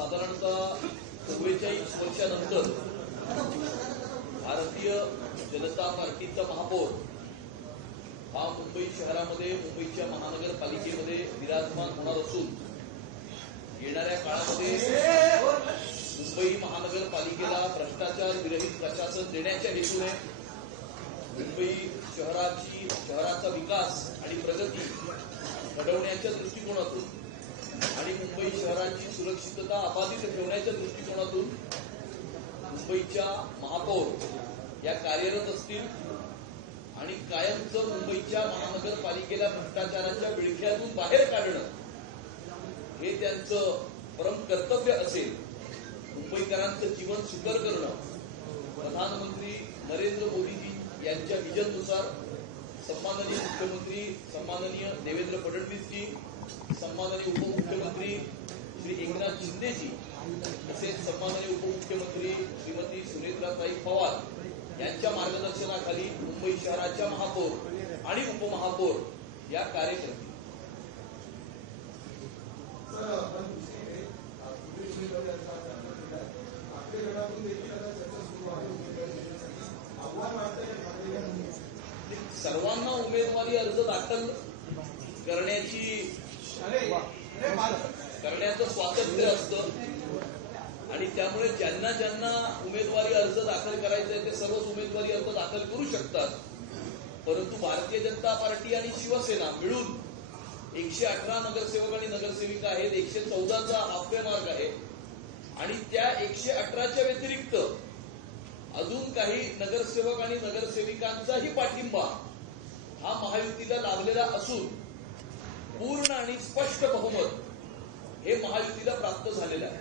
साधारणतः 44 वर्षानंतर भारतीय जनता पार्टीचा महापौर हा मुंबई शहरामध्ये मुंबईच्या महानगरपालिकेमध्ये विराजमान होणार असून येणाऱ्या काळामध्ये मुंबई महानगरपालिकेला भ्रष्टाचार विरहित प्रशासन देण्याच्या हेतूने मुंबई शहराचा विकास आणि प्रगती घडवण्याच्या दृष्टिकोनातून आणि मुंबई शहराची सुरक्षितता अबाधित ठेवण्याच्या दृष्टिकोनातून मुंबईच्या महापौर या कार्यरत असतील आणि कायमचं मुंबईच्या महानगरपालिकेला भ्रष्टाचाराच्या विळख्यातून बाहेर काढणं हे त्यांचं परम कर्तव्य असेल. मुंबईकरांचं जीवन सुकर करणं प्रधानमंत्री नरेंद्र मोदीजी यांच्या विजननुसार सन्माननीय मुख्यमंत्री सन्माननीय देवेंद्र फडणवीसजी, सन्माननीय उपमुख्यमंत्री श्री एकनाथ शिंदेजी तसेच सन्माननीय उपमुख्यमंत्री श्रीमती सुनेत्राताई पवार यांच्या मार्गदर्शनाखाली मुंबई शहराच्या महापौर आणि उपमहापौर या कार्य करतील. सर्वांना उमेदवारी अर्ज दाखल करण्याचं स्वातंत्र्य असतं आणि त्यामुळे ज्यांना ज्यांना उमेदवारी अर्ज दाखल करायचा आहे ते सर्वच उमेदवारी अर्ज दाखल करू शकतात. परंतु भारतीय जनता पार्टी आणि शिवसेना मिळून 118 नगरसेवक आणि नगरसेविका आहेत. 114चा हाफवे मार्ग आहे आणि त्या 118च्या व्यतिरिक्त अजून काही नगरसेवक आणि नगरसेविकांचाही पाठिंबा हा महायुतीला लाभलेला असून पूर्ण आणि स्पष्ट बहुमत हे महायुतीला प्राप्त झालेलं आहे.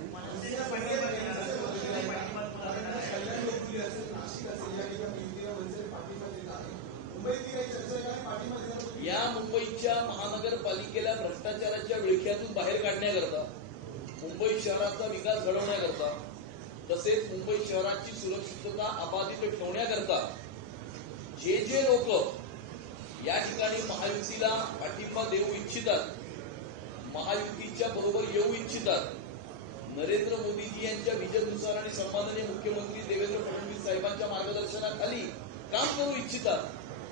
या मुंबईच्या महानगरपालिकेला भ्रष्टाचाराच्या विळख्यातून बाहेर काढण्याकरता, मुंबई शहराचा विकास घडवण्याकरता तसेच मुंबई शहराची सुरक्षितता अबाधित ठेवण्याकरता जे जे लोक या ठिकाणी महायुतीला पाठिंबा देऊ इच्छितात, महायुतीच्या बरोबर येऊ इच्छितात, नरेंद्र मोदीजी यांच्या विजननुसार आणि सन्माननीय मुख्यमंत्री देवेंद्र फडणवीस साहेबांच्या मार्गदर्शनाखाली काम करू इच्छितात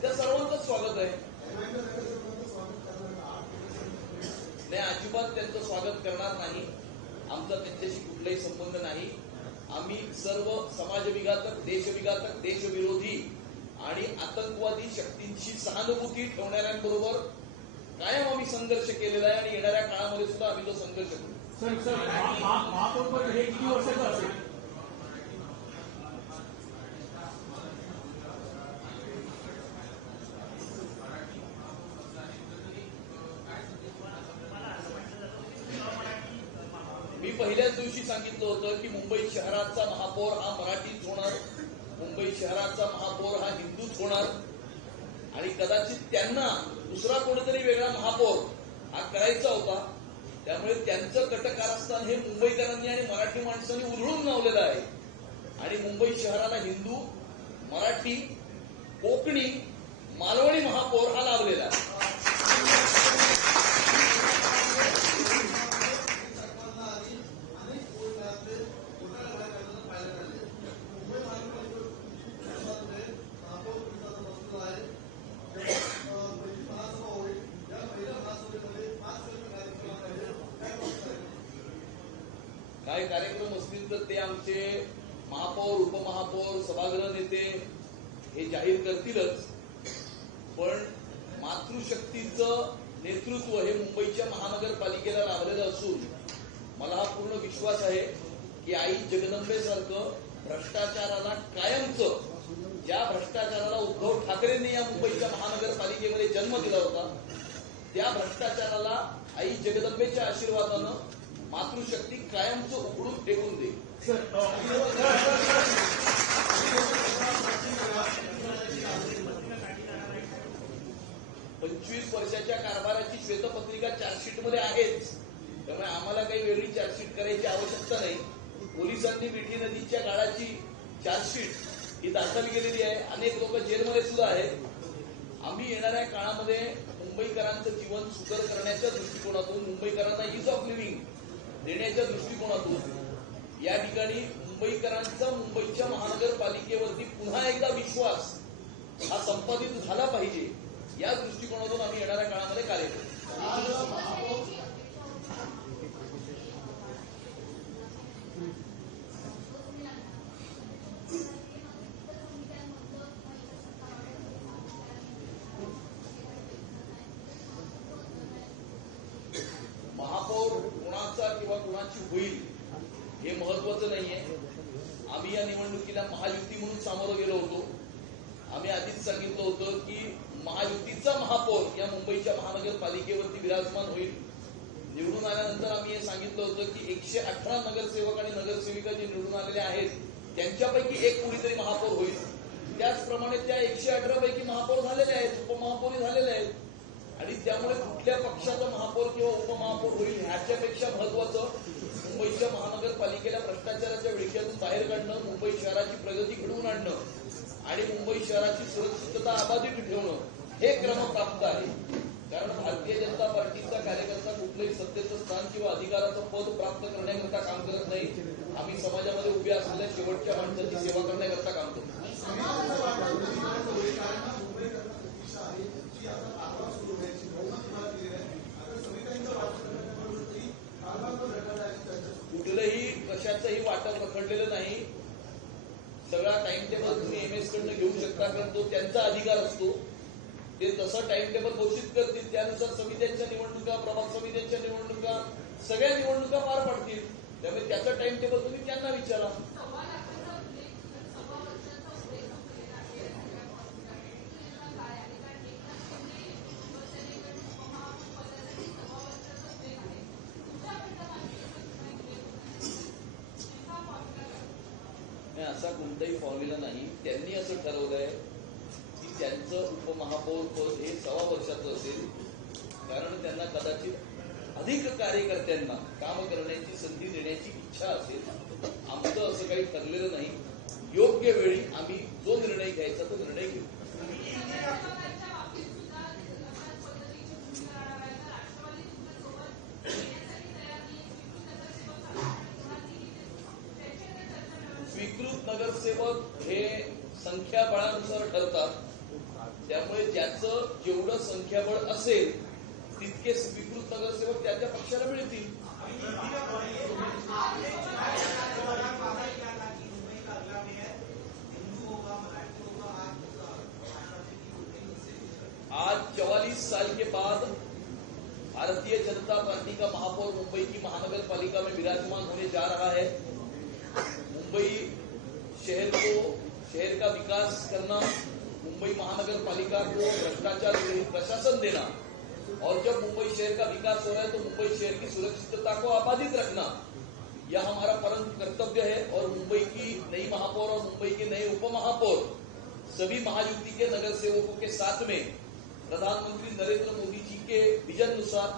त्या सर्वांचं स्वागत आहे. नाही, अजिबात त्यांचं स्वागत करणार नाही. आमचा त्यांच्याशी कुठलाही संबंध नाही. आम्ही सर्व समाजविघातक, देशविघातक, देशविरोधी आणि आतंकवादी शक्तींची सहानुभूती ठेवणाऱ्यांबरोबर कायम आम्ही संघर्ष केलेला आहे आणि येणाऱ्या काळामध्ये सुद्धा आम्ही तो संघर्ष करू. हे किती वर्षाचं असेल? मी पहिल्याच दिवशी सांगितलं होतं की मुंबई शहराचा महापौर हा मराठीच होणार, मुंबई शहराचा महापौर हा हिंदूच होणार आणि कदाचित त्यांना दुसरा कोणीतरी वेगळा महापौर हा करायचा होता. त्यामुळे त्यांचं कटकारस्थान हे मुंबईकरांनी आणि मराठी माणसांनी उधळून लावलेलं आहे आणि मुंबई शहराला हिंदू, मराठी, कोकणी, मालवणी महापौर हा लाभलेला आहे. काय कार्यक्रम असतील तर ते आमचे महापौर, उपमहापौर, सभागृह नेते हे जाहीर करतीलच. पण मातृशक्तीचं नेतृत्व हे मुंबईच्या महानगरपालिकेला लाभलेलं असून मला हा पूर्ण विश्वास आहे की आई जगदंबेसारखं भ्रष्टाचाराला कायमचं, ज्या भ्रष्टाचाराला उद्धव ठाकरेंनी या मुंबईच्या महानगरपालिकेमध्ये जन्म दिला होता, त्या भ्रष्टाचाराला आई जगदंबेच्या आशीर्वादानं मातृशक्ती कायमचं उघडून टेकून दे. 25 वर्षाच्या कारभाराची श्वेतपत्रिका चार्जशीटमध्ये आहेच. त्यामुळे आम्हाला काही वेगळी चार्जशीट करायची आवश्यकता नाही. पोलिसांनी मिठी नदीच्या काळाची चार्जशीट ही दाखल केलेली आहे. अनेक लोक जेलमध्ये सुद्धा आहेत. आम्ही येणाऱ्या काळामध्ये मुंबईकरांचं जीवन सुकर करण्याच्या दृष्टिकोनातून, मुंबईकरांना इज ऑफ लिव्हिंग देण्याच्या दृष्टिकोनातून या ठिकाणी मुंबईकरांचा मुंबईच्या महानगरपालिकेवरती पुन्हा एकदा विश्वास हा संपादित झाला पाहिजे या दृष्टिकोनातून आम्ही येणाऱ्या काळामध्ये कार्य करू. महापौर कोणाचा किंवा कोणाची होईल हे महत्वाचं नाहीये. आम्ही या निवडणुकीला महायुती म्हणून सामोरं गेलो होतो. आम्ही आधीच सांगितलं होतं की महायुतीचा महापौर या मुंबईच्या महानगरपालिकेवरती विराजमान होईल. निवडून आल्यानंतर आम्ही हे सांगितलं होतं की 118 नगरसेवक आणि नगरसेविका जे निवडून आलेले आहेत त्यांच्यापैकी एक कुणीतरी महापौर होईल. त्याचप्रमाणे त्या 118 पैकी महापौर झालेले आहेत, उपमहापौरही झालेले आहेत. आणि त्यामुळे कुठल्या पक्षाचा महापौर किंवा उपमहापौर होईल ह्याच्यापेक्षा महत्वाचं मुंबईच्या महानगरपालिकेला भ्रष्टाचाराच्या विळख्यातून बाहेर काढणं, मुंबई शहराची प्रगती घडवून आणणं आणि मुंबई शहराची सुरक्षितता अबाधित ठेवणं हे क्रमप्राप्त आहे. कारण भारतीय जनता पार्टीचा कार्यकर्ता कुठलंही सत्तेचं स्थान किंवा अधिकाराचं पद प्राप्त करण्याकरता काम करत नाही. आम्ही समाजामध्ये उभे असलेल्या शेवटच्या माणसाची सेवा करण्याकरता काम करतो. कुठलंही कशाचंही वाटप रखडलेलं नाही. सगळा टाइम टेबल तुम्ही एमएस कडनं घेऊ शकता, कारण तो त्यांचा अधिकार असतो. ते तसं टाइम टेबल घोषित करतील, त्यानुसार समित्यांच्या निवडणुका, प्रभाग समित्यांच्या निवडणुका, सगळ्या निवडणुका पार पडतील. त्यामुळे त्याचं टाइम टेबल तुम्ही त्यांना विचारा. असा कोणताही फॉर्म्युला नाही. त्यांनी असं ठरवलंय की त्यांचं उपमहापौर पद हे 1.25 वर्षाचं असेल, कारण त्यांना कदाचित अधिक कार्यकर्त्यांना काम करण्याची संधी देण्याची इच्छा असेल. आमचं असं काही ठरलेलं नाही. योग्य वेळी आम्ही जो निर्णय घ्यायचा तो निर्णय घेऊ. स्वीकृत नगरसेवक हे संख्याबळानुसार ठरतात. त्यामुळे ज्याचं जेवढं संख्याबळ असेल तितके स्वीकृत नगरसेवक त्याच्या पक्षाला मिळतील. आज 44 साल के बाद भारतीय जनता पार्टी का महापौर मुंबई की महानगरपालिका में विराजमान होने जा रहा है. मुंबई शहर का विकास करना, मुंबई महानगरपालिका को भ्रष्टाचार रहित प्रशासन देना, और जब मुंबई शहर का विकास हो रहा है तो मुंबई शहर की सुरक्षितता को अबाधित रखना, यह हमारा परम कर्तव्य है. और मुंबई की नई महापौर और मुंबई के नए उपमहापौर सभी महायुति के नगर सेवकों के साथ में प्रधानमंत्री नरेंद्र मोदी जी के विजन अनुसार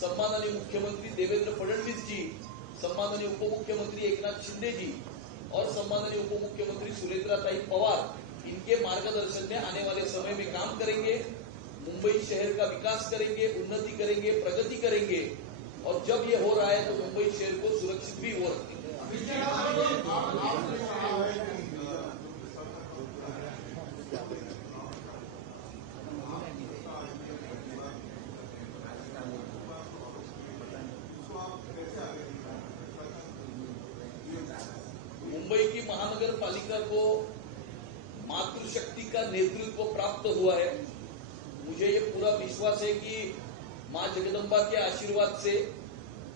सम्माननीय मुख्यमंत्री देवेंद्र फडणवीस जी, सम्माननीय उपमुख्यमंत्री एकनाथ शिंदे जी और सम्माननीय उपमुख्यमंत्री सुनेत्राताई पवार, इनके मार्गदर्शन में आने वाले समय में काम करेंगे. मुंबई शहर का विकास करेंगे, उन्नति करेंगे, प्रगति करेंगे. और जब ये हो रहा है तो मुंबई शहर को सुरक्षित भी हो रखेंगे. मुंबई की महानगरपालिका को मातृशक्ति का नेतृत्व प्राप्त हुआ है. मुझे ये पूरा विश्वास है कि मां जगदम्बा के आशीर्वाद से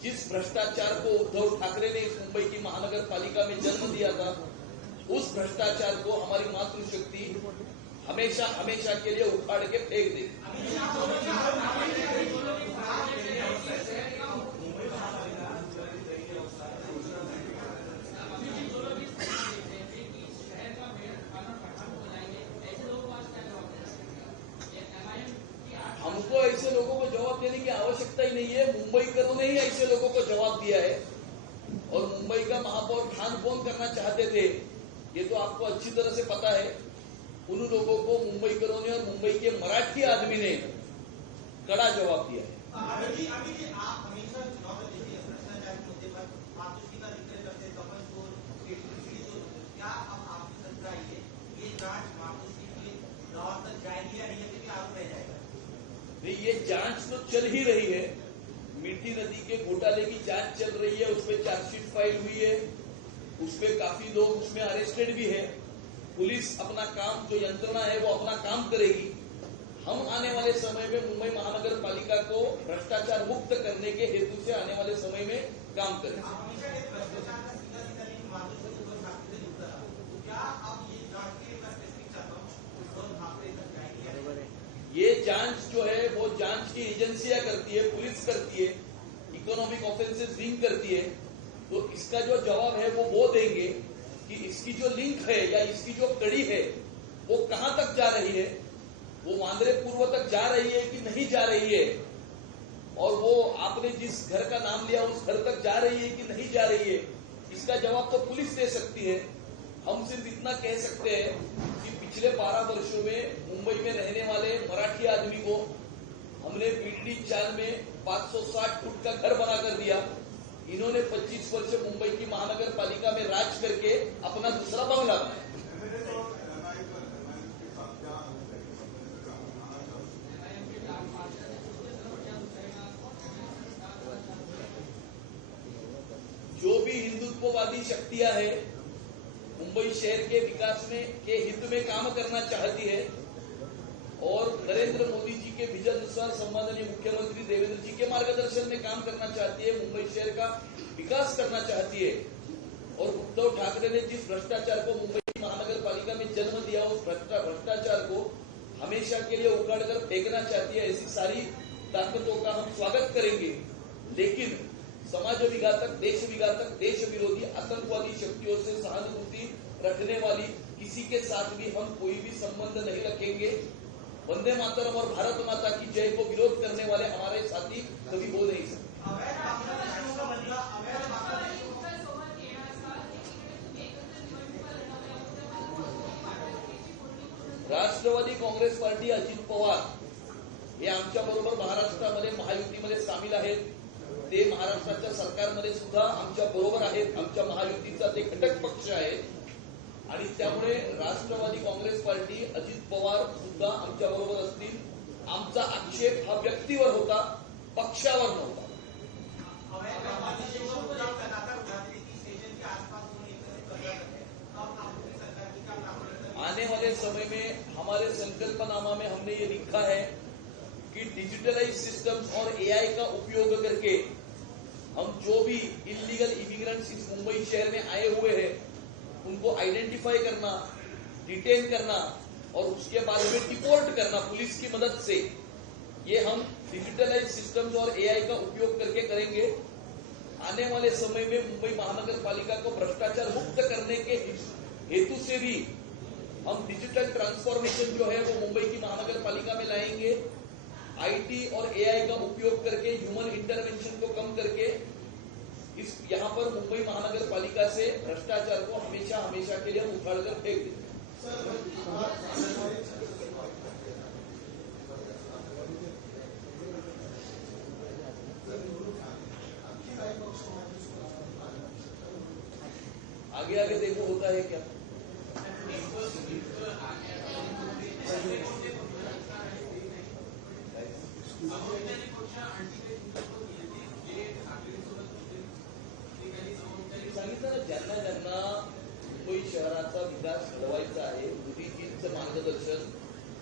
जिस भ्रष्टाचार को उद्धव ठाकरे ने इस मुंबई की महानगरपालिका में जन्म दिया था, उस भ्रष्टाचार को हमारी मातृशक्ति हमेशा हमेशा के लिए उखाड़ के फेंक देगी. हमको ऐसे लोगों को जवाब देने की आवश्यकता ही नहीं है. मुंबईकरों ने ही ऐसे लोगों को जवाब दिया है. और मुंबई का महापौर खान कौन करना चाहते थे ये तो आपको अच्छी तरह से पता है. उन लोगों को मुंबईकरों ने और मुंबई के मराठी आदमी ने कड़ा जवाब दिया है. नहीं, ये जांच तो चल ही रही है। मीठी नदी के घोटाले की जांच चल रही है, उसपे चार्जशीट फाइल हुई है, उसपे काफी लोग उसमें अरेस्टेड भी है। पुलिस अपना काम, जो यंत्रणा है वो अपना काम करेगी। हम आने वाले समय में मुंबई महानगर पालिका को भ्रष्टाचार मुक्त करने के हेतु से आने वाले समय में काम करेंगे। ये जांच जो है वो जांच की एजेंसियां करती है, पुलिस करती है, इकोनॉमिक ऑफेंसेस विंग करती है। तो इसका जो जवाब है वो देंगे कि इसकी जो लिंक है या इसकी जो कड़ी है वो कहां तक जा रही है, वो वांद्रे पूर्व तक जा रही है कि नहीं जा रही है, और वो आपने जिस घर का नाम लिया उस घर तक जा रही है कि नहीं जा रही है, इसका जवाब तो पुलिस दे सकती है। हम सिर्फ इतना कह सकते हैं कि पिछले 12 वर्षों में मुंबई में रहने वाले मराठी आदमी को हमने बीडली चाल में 560 फुट का घर बना कर दिया। इन्होंने 25 वर्ष मुंबई की महानगर पालिका में राज करके अपना दूसरा बंगला बनाया। जो भी हिंदुत्ववादी शक्तियां हैं मुंबई शहर के विकास में के हित में काम करना चाहती है और नरेंद्र मोदी जी के विजन अनुसार सम्माननीय मुख्यमंत्री देवेंद्र जी के मार्गदर्शन में काम करना चाहती है, मुंबई शहर का विकास करना चाहती है। और उद्धव ठाकरे ने जिस भ्रष्टाचार को मुंबई महानगर पालिका में जन्म दिया, उस भ्रष्टाचार को हमेशा के लिए उखाड़ कर फेंकना चाहती है। ऐसी सारी ताकतों का हम स्वागत करेंगे, लेकिन समाज विघातक, देश विरोधी आतंकवादी शक्तियों से सहानुभूति रखने वाली किसी के साथ भी हम कोई भी संबंध नहीं रखेंगे। वंदे मातरम और भारत माता की जय को विरोध करने वाले हमारे साथी कभी हो नहीं सकते। राष्ट्रवादी काँग्रेस पार्टी, अजित पवार हे आमच्या बरोबर महाराष्ट्रामध्ये महायुतीमध्ये सामील आहेत। ते महाराष्ट्राच्या सरकारमध्ये सुद्धा आमच्या बरोबर आहेत। आमच्या महायुतीचा ते घटक पक्ष आहेत आणि त्यामुळे राष्ट्रवादी काँग्रेस पार्टी, अजित पवार सुद्धा आमच्या बरोबर असतील। आमचा आक्षेप हा व्यक्तीवर होता, पक्षावर नव्हता। आने वाले समय में हमारे संकल्पनामा में हमने ये लिखा है कि डिजिटलाइज सिस्टम्स और एआई का उपयोग करके हम जो भी इलीगल इमिग्रेंट्स इस मुंबई शहर में आए हुए हैं उनको आइडेंटिफाई करना, डिटेन करना और उसके बाद में डिपोर्ट करना पुलिस की मदद से, ये हम डिजिटलाइज सिस्टम्स और एआई का उपयोग करके करेंगे। आने वाले समय में मुंबई महानगर पालिका को भ्रष्टाचार मुक्त करने के हेतु से भी हम डिजिटल ट्रांसफॉर्मेशन जो है वो मुंबई की महानगर पालिका में लाएंगे। आईटी और एआई का उपयोग करके, ह्यूमन इंटरवेंशन को कम करके यहाँ पर मुंबई महानगर पालिका से भ्रष्टाचार को हमेशा के लिए हम उखाड़ कर फेंक देंगे। आगे देखो होता है क्या। सांगितलं ना, ज्यांना मुंबई शहराचा विकास घडवायचा आहे, मोदीजींचं मार्गदर्शन,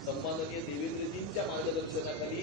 सन्माननीय देवेंद्रजींच्या मार्गदर्शनाखाली